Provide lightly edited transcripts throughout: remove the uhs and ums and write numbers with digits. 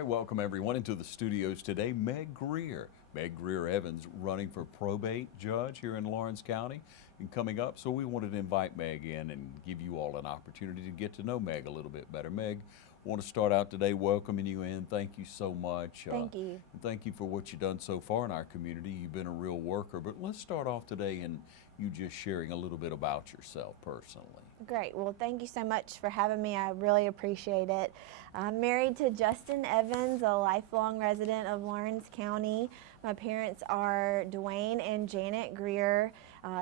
right, welcome everyone into the studios today. Meg Greer, Meg Greer Evans, running for probate judge here in Lawrence County and coming up. So we wanted to invite Meg in and give you all an opportunity to get to know Meg a little bit better. Meg, want to start out today welcoming you in. Thank you so much. Thank you. And thank you for what you've done so far in our community. You've been a real worker, but let's start off today and you just sharing a little bit about yourself personally. Great. Well, thank you so much for having me. I really appreciate it. I'm married to Justin Evans, a lifelong resident of Lawrence County. My parents are Dwayne and Janet Greer.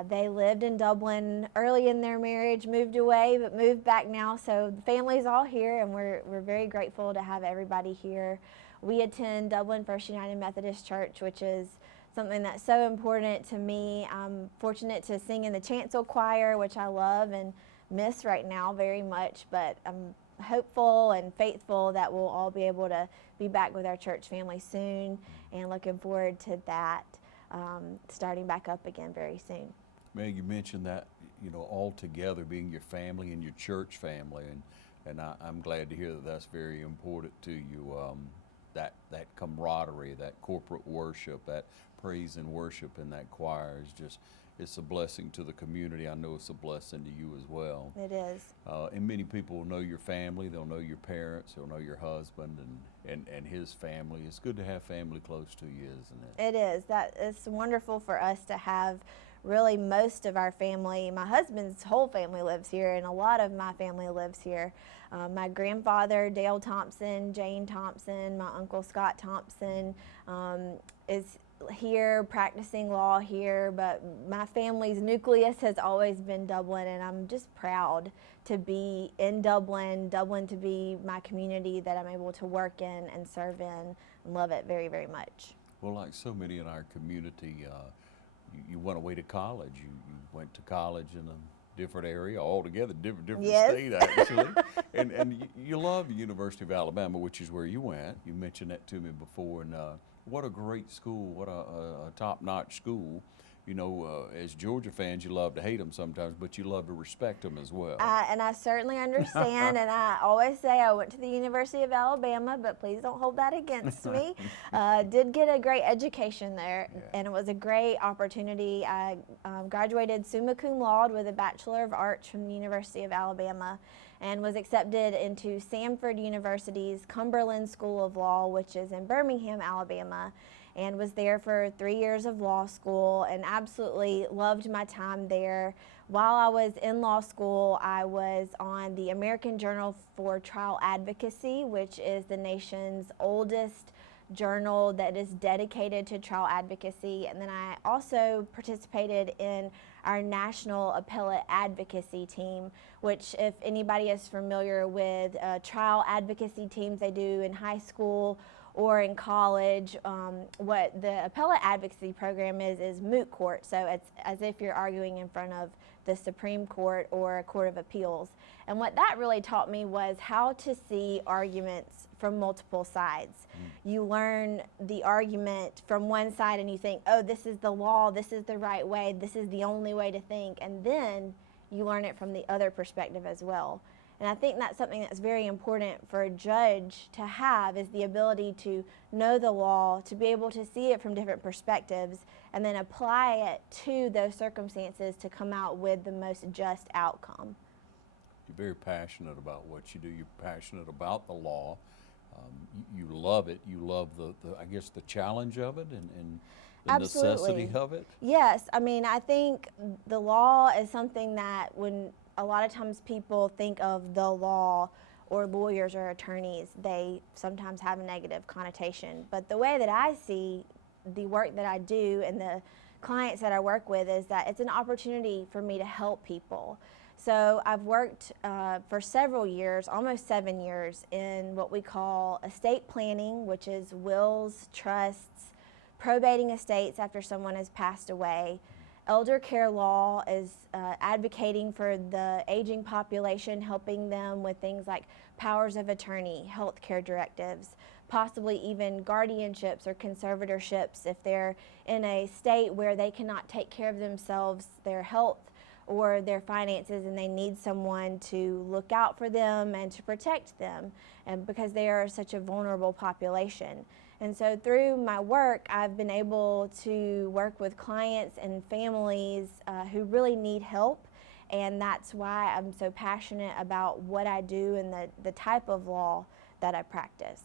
They lived in Dublin early in their marriage, moved away, but moved back now. So the family's all here, and we're very grateful to have everybody here. We attend Dublin First United Methodist Church, which is something that's so important to me. I'm fortunate to sing in the chancel choir, which I love and miss right now very much, but I'm hopeful and faithful that we'll all be able to be back with our church family soon, and looking forward to that starting back up again very soon. Meg, you mentioned that, you know, all together being your family and your church family, and I'm glad to hear that that's very important to you. That camaraderie, that corporate worship, that praise and worship in that choir is just, it's a blessing to the community. I know it's a blessing to you as well. It is. And many people will know your family, they'll know your parents, they'll know your husband and his family. It's good to have family close to you, isn't it? It is. It's wonderful for us to have really most of our family. My husband's whole family lives here, and a lot of my family lives here. My grandfather, Dale Thompson, Jane Thompson, my uncle Scott Thompson is here practicing law here, but my family's nucleus has always been Dublin, and I'm just proud to be in Dublin to be my community that I'm able to work in and serve in, and love it very, very much. Well, like so many in our community, you went away to college. You went to college in a different area altogether, different Yes. state actually, and you love the University of Alabama, which is where you went. You mentioned that to me before, and what a great school, what a top-notch school. You know, as Georgia fans, you love to hate them sometimes, but you love to respect them as well. And I certainly understand, and I always say I went to the University of Alabama, but please don't hold that against me. Did get a great education there, Yeah. and it was a great opportunity. I graduated summa cum laude with a Bachelor of Arts from the University of Alabama, and was accepted into Samford University's Cumberland School of Law, which is in Birmingham, Alabama, and was there for 3 years of law school and absolutely loved my time there. While I was in law school, I was on the American Journal for Trial Advocacy, which is the nation's oldest journal that is dedicated to trial advocacy. And then I also participated in our National Appellate Advocacy Team, which, if anybody is familiar with trial advocacy teams they do in high school or in college, what the appellate advocacy program is moot court. So it's as if you're arguing in front of the Supreme Court or a court of appeals. And what that really taught me was how to see arguments from multiple sides. You learn the argument from one side and you think, oh, this is the law, this is the right way, this is the only way to think. And then you learn it from the other perspective as well. And I think that's something that's very important for a judge to have, is the ability to know the law, to be able to see it from different perspectives, and then apply it to those circumstances to come out with the most just outcome. You're very passionate about what you do. You're passionate about the law. You love it. You love the I guess the challenge of it and the Absolutely. necessity of it. Yes, I mean, I think the law is something that when a lot of times people think of the law or lawyers or attorneys, they sometimes have a negative connotation. But the way that I see the work that I do and the clients that I work with is that it's an opportunity for me to help people. So I've worked for several years, almost 7 years, in what we call estate planning, which is wills, trusts, probating estates after someone has passed away. Elder care law is advocating for the aging population, helping them with things like powers of attorney, health care directives, possibly even guardianships or conservatorships if they're in a state where they cannot take care of themselves, their health, or their finances, and they need someone to look out for them and to protect them, and because they are such a vulnerable population. And so through my work, I've been able to work with clients and families who really need help, and that's why I'm so passionate about what I do and the type of law that I practice.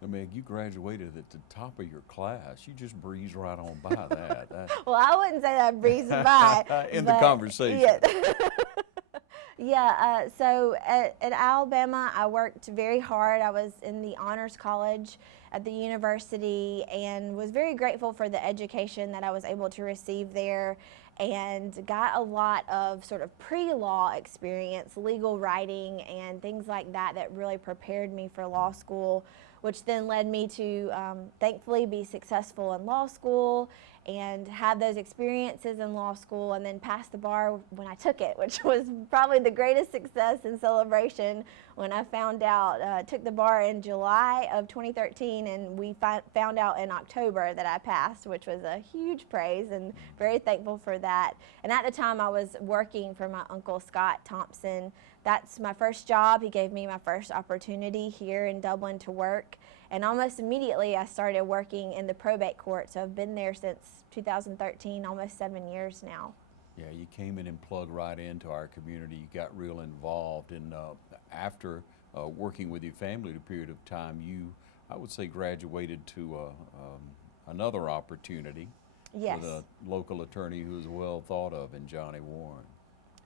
Now, Meg, you graduated at the top of your class. You just breezed right on by that. Well, I wouldn't say that I breezed by. In the conversation. Yeah. Yeah, so at Alabama, I worked very hard. I was in the Honors College at the university and was very grateful for the education that I was able to receive there, and got a lot of sort of pre-law experience, legal writing and things like that really prepared me for law school, which then led me to thankfully be successful in law school and have those experiences in law school, and then pass the bar when I took it, which was probably the greatest success and celebration when I found out. Took the bar in July of 2013, and we found out in October that I passed, which was a huge praise, and very thankful for that. And at the time I was working for my uncle Scott Thompson. That's my first job. He gave me my first opportunity here in Dublin to work. And almost immediately I started working in the probate court. So I've been there since 2013, almost 7 years now. Yeah, you came in and plugged right into our community. You got real involved. And after working with your family a period of time, you, I would say, graduated to another opportunity. Yes. With a local attorney who is well thought of in Johnny Warren.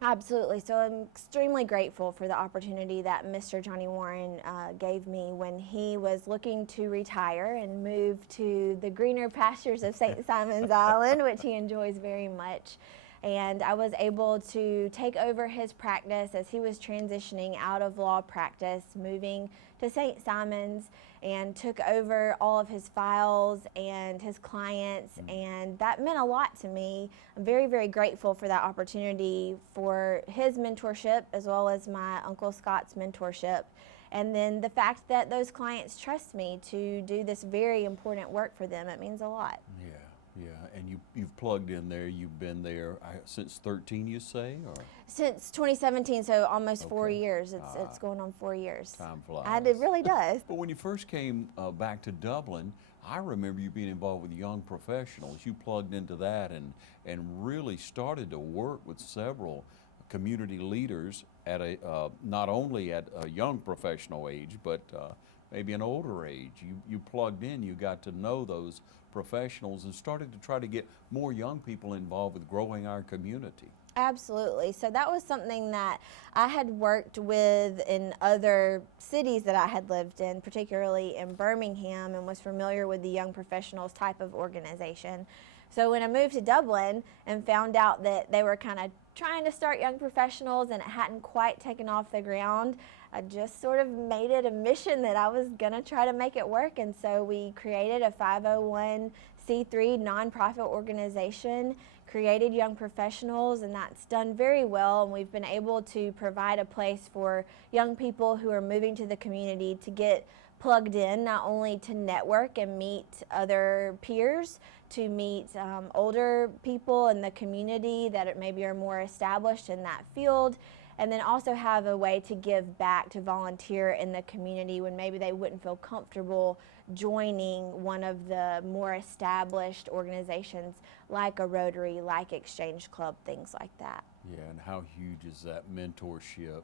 Absolutely. So I'm extremely grateful for the opportunity that Mr. Johnny Warren gave me when he was looking to retire and move to the greener pastures of St. Simon's Island, which he enjoys very much. And I was able to take over his practice as he was transitioning out of law practice, moving to St. Simon's, and took over all of his files and his clients, and that meant a lot to me. I'm very, very grateful for that opportunity, for his mentorship as well as my Uncle Scott's mentorship, and then the fact that those clients trust me to do this very important work for them. It means a lot. Yeah, and you've plugged in there. You've been there since 13, you say, or? Since 2017, so almost 4 years. It's going on 4 years. Time flies. It really does. But when you first came back to Dublin, I remember you being involved with young professionals. You plugged into that and really started to work with several community leaders at not only at a young professional age, but maybe an older age. You plugged in, you got to know those professionals and started to try to get more young people involved with growing our community. Absolutely. So that was something that I had worked with in other cities that I had lived in, particularly in Birmingham, and was familiar with the young professionals type of organization. So when I moved to Dublin and found out that they were kind of trying to start young professionals and it hadn't quite taken off the ground, I just sort of made it a mission that I was going to try to make it work. And so we created a 501c3 nonprofit organization, created young professionals, and that's done very well. And we've been able to provide a place for young people who are moving to the community to get plugged in, not only to network and meet other peers, to meet older people in the community that maybe are more established in that field, and then also have a way to give back, to volunteer in the community when maybe they wouldn't feel comfortable joining one of the more established organizations like a Rotary, like Exchange Club, things like that. Yeah, and how huge is that mentorship?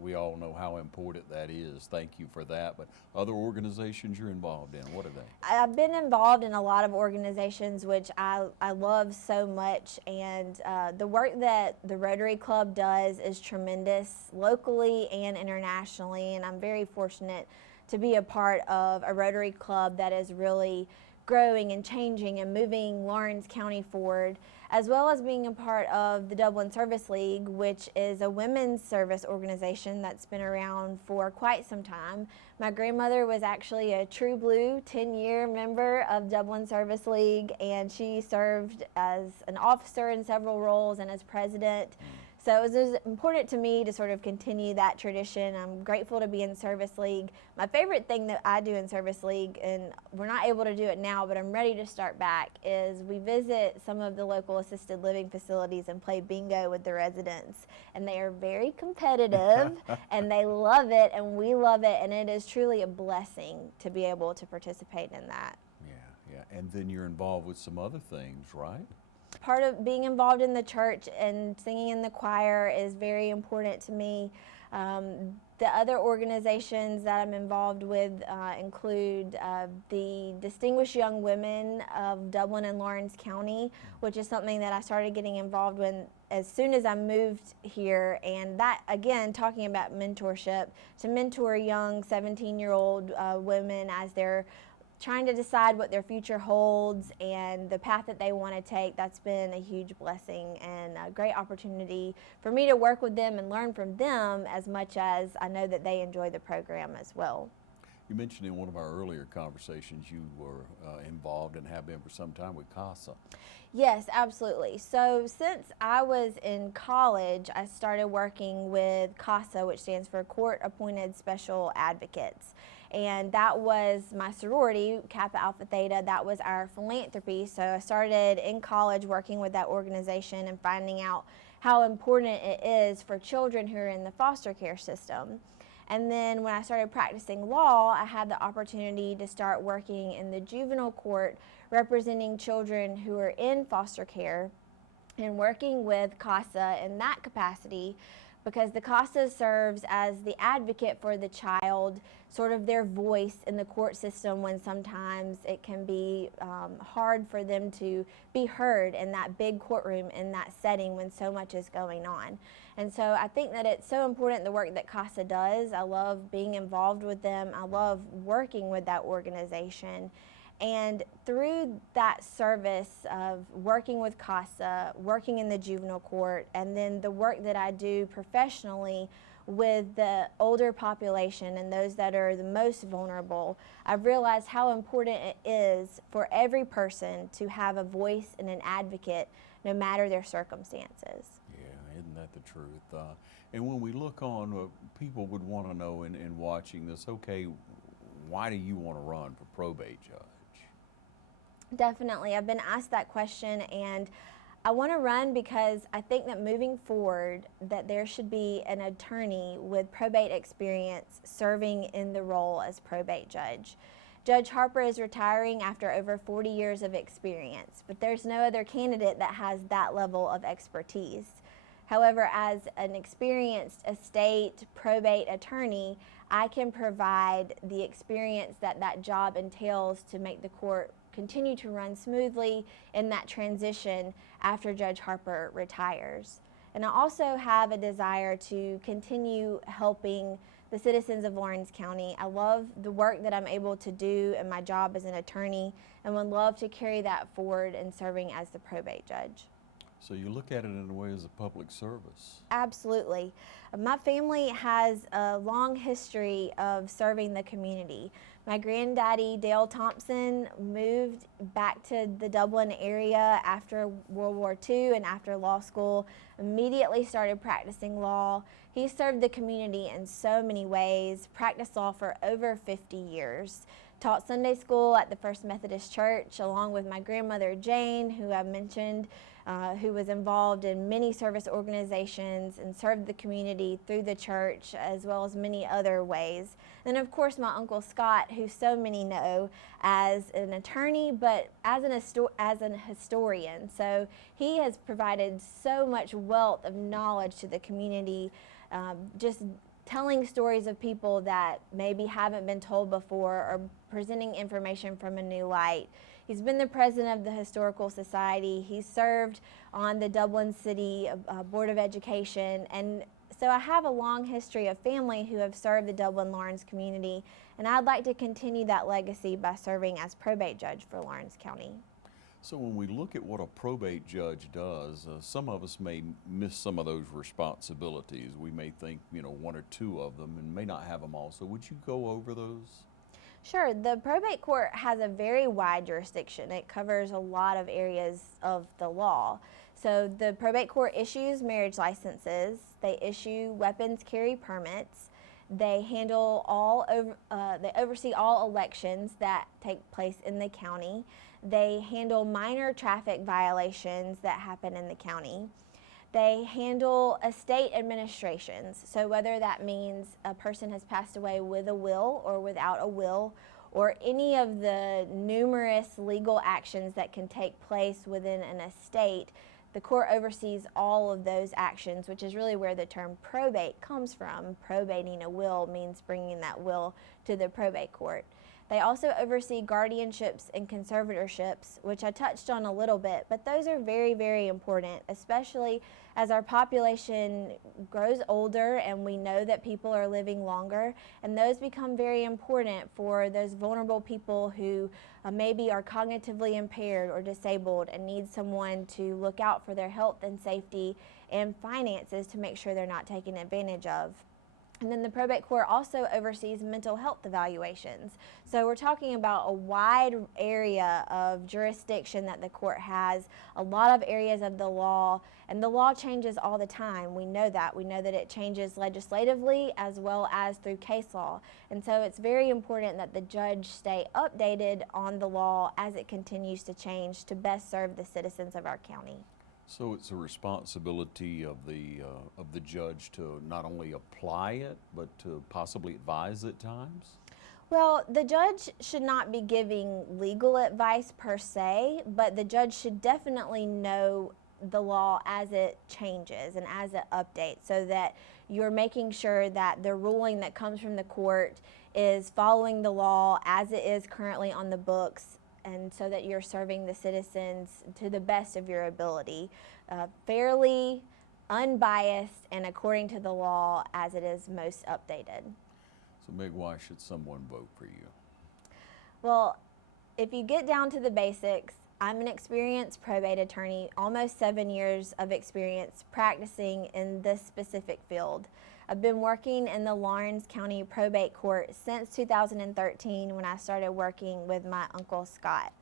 We all know how important that is. Thank you for that. But other organizations you're involved in, what are they? I've been involved in a lot of organizations which I love so much, and the work that the Rotary Club does is tremendous locally and internationally, and I'm very fortunate to be a part of a Rotary Club that is really growing and changing and moving Lawrence County forward, as well as being a part of the Dublin Service League, which is a women's service organization that's been around for quite some time. My grandmother was actually a true blue 10-year member of Dublin Service League, and she served as an officer in several roles and as president. So it was important to me to sort of continue that tradition. I'm grateful to be in Service League. My favorite thing that I do in Service League, and we're not able to do it now, but I'm ready to start back, is we visit some of the local assisted living facilities and play bingo with the residents. And they are very competitive, and they love it, and we love it, and it is truly a blessing to be able to participate in that. Yeah, yeah. And then you're involved with some other things, right? Part of being involved in the church and singing in the choir is very important to me. The other organizations that I'm involved with include the Distinguished Young Women of Dublin and Lawrence County, which is something that I started getting involved with as soon as I moved here. And that, again, talking about mentorship, to mentor young 17-year-old women as they're trying to decide what their future holds and the path that they want to take, that's been a huge blessing and a great opportunity for me to work with them and learn from them as much as I know that they enjoy the program as well. You mentioned in one of our earlier conversations you were involved and have been for some time with CASA. Yes, absolutely. So since I was in college, I started working with CASA, which stands for Court Appointed Special Advocates. And that was my sorority, Kappa Alpha Theta. That was our philanthropy. So I started in college working with that organization and finding out how important it is for children who are in the foster care system. And then when I started practicing law, I had the opportunity to start working in the juvenile court representing children who are in foster care and working with CASA in that capacity, because the CASA serves as the advocate for the child, sort of their voice in the court system when sometimes it can be hard for them to be heard in that big courtroom, in that setting when so much is going on. And so I think that it's so important, the work that CASA does. I love being involved with them. I love working with that organization. And through that service of working with CASA, working in the juvenile court, and then the work that I do professionally with the older population and those that are the most vulnerable, I've realized how important it is for every person to have a voice and an advocate no matter their circumstances. Yeah, isn't that the truth? And when we look on, people would want to know in watching this, okay, why do you want to run for probate judge? Definitely. I've been asked that question, and I want to run because I think that moving forward that there should be an attorney with probate experience serving in the role as probate judge. Judge Harper is retiring after over 40 years of experience, but there's no other candidate that has that level of expertise. However, as an experienced estate probate attorney, I can provide the experience that that job entails to make the court continue to run smoothly in that transition after Judge Harper retires. And I also have a desire to continue helping the citizens of Lawrence County. I love the work that I'm able to do in my job as an attorney and would love to carry that forward in serving as the probate judge. So you look at it in a way as a public service. Absolutely. My family has a long history of serving the community. My granddaddy, Dale Thompson, moved back to the Dublin area after World War II and after law school, immediately started practicing law. He served the community in so many ways, practiced law for over 50 years, taught Sunday school at the First Methodist Church, along with my grandmother, Jane, who I mentioned, who was involved in many service organizations and served the community through the church as well as many other ways. And of course my Uncle Scott, who so many know as an attorney, but as an historian. So he has provided so much wealth of knowledge to the community, just telling stories of people that maybe haven't been told before or presenting information from a new light. He's been the president of the Historical Society. He's served on the Dublin City Board of Education. And so I have a long history of family who have served the Dublin-Lawrence community, and I'd like to continue that legacy by serving as probate judge for Lawrence County. So when we look at what a probate judge does, some of us may miss some of those responsibilities. We may think, one or two of them and may not have them all. So would you go over those? Sure. The probate court has a very wide jurisdiction. It covers a lot of areas of the law. So the probate court issues marriage licenses, they issue weapons carry permits, they oversee all elections that take place in the county, they handle minor traffic violations that happen in the county. They handle estate administrations, so whether that means a person has passed away with a will or without a will, or any of the numerous legal actions that can take place within an estate, the court oversees all of those actions, which is really where the term probate comes from. Probating a will means bringing that will to the probate court. They also oversee guardianships and conservatorships, which I touched on a little bit, but those are very, very important, especially as our population grows older and we know that people are living longer, and those become very important for those vulnerable people who maybe are cognitively impaired or disabled and need someone to look out for their health and safety and finances to make sure they're not taken advantage of. And then the probate court also oversees mental health evaluations. So we're talking about a wide area of jurisdiction that the court has, a lot of areas of the law, and the law changes all the time. We know that. We know that it changes legislatively as well as through case law. And so it's very important that the judge stay updated on the law as it continues to change to best serve the citizens of our county. So it's a responsibility of the judge to not only apply it, but to possibly advise at times? Well, the judge should not be giving legal advice per se, but the judge should definitely know the law as it changes and as it updates, so that you're making sure that the ruling that comes from the court is following the law as it is currently on the books, and so that you're serving the citizens to the best of your ability, fairly, unbiased, and according to the law as it is most updated. So Meg, why should someone vote for you? Well, if you get down to the basics, I'm an experienced probate attorney, almost 7 years of experience practicing in this specific field. I've been working in the Lawrence County Probate Court since 2013 when I started working with my Uncle Scott.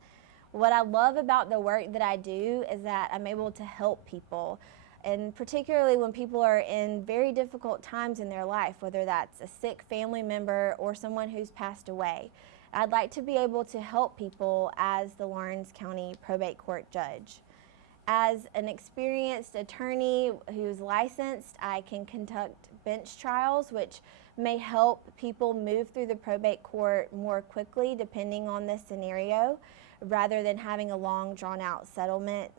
What I love about the work that I do is that I'm able to help people, and particularly when people are in very difficult times in their life, whether that's a sick family member or someone who's passed away. I'd like to be able to help people as the Lawrence County Probate Court judge. As an experienced attorney who's licensed, I can conduct bench trials, which may help people move through the probate court more quickly depending on the scenario, rather than having a long drawn-out settlement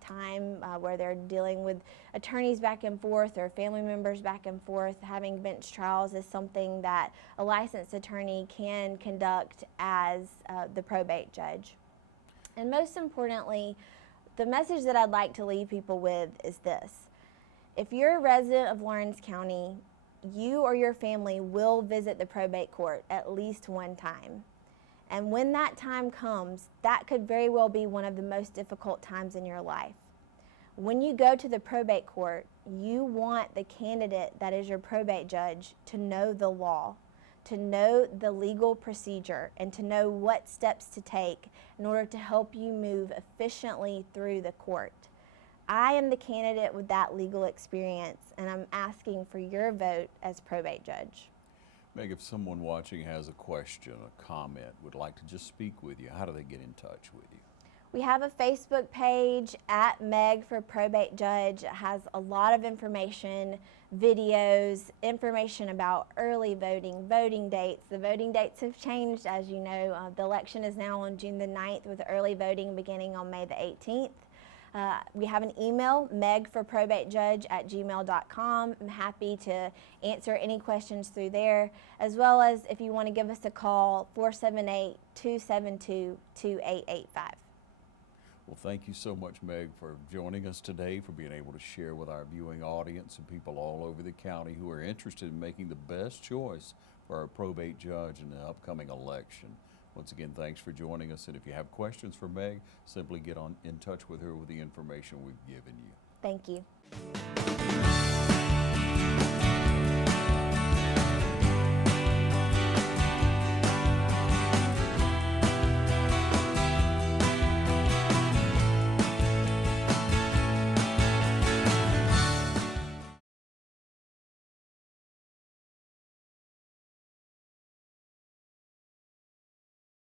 time where they're dealing with attorneys back and forth or family members back and forth. Having bench trials is something that a licensed attorney can conduct as the probate judge. And most importantly, the message that I'd like to leave people with is this. If you're a resident of Lawrence County, you or your family will visit the probate court at least one time. And when that time comes, that could very well be one of the most difficult times in your life. When you go to the probate court, you want the candidate that is your probate judge to know the law, to know the legal procedure, and to know what steps to take in order to help you move efficiently through the court. I am the candidate with that legal experience, and I'm asking for your vote as probate judge. Meg, if someone watching has a question, a comment, would like to just speak with you, how do they get in touch with you? We have a Facebook page at Meg for Probate Judge. It has a lot of information, videos, information about early voting, voting dates. The voting dates have changed, as you know. The election is now on June the 9th with early voting beginning on May the 18th. We have an email, megforprobatejudge@gmail.com. I'm happy to answer any questions through there, as well as if you want to give us a call, 478-272-2885. Well, thank you so much, Meg, for joining us today, for being able to share with our viewing audience and people all over the county who are interested in making the best choice for our probate judge in the upcoming election. Once again, thanks for joining us, and if you have questions for Meg, simply get in touch with her with the information we've given you. Thank you.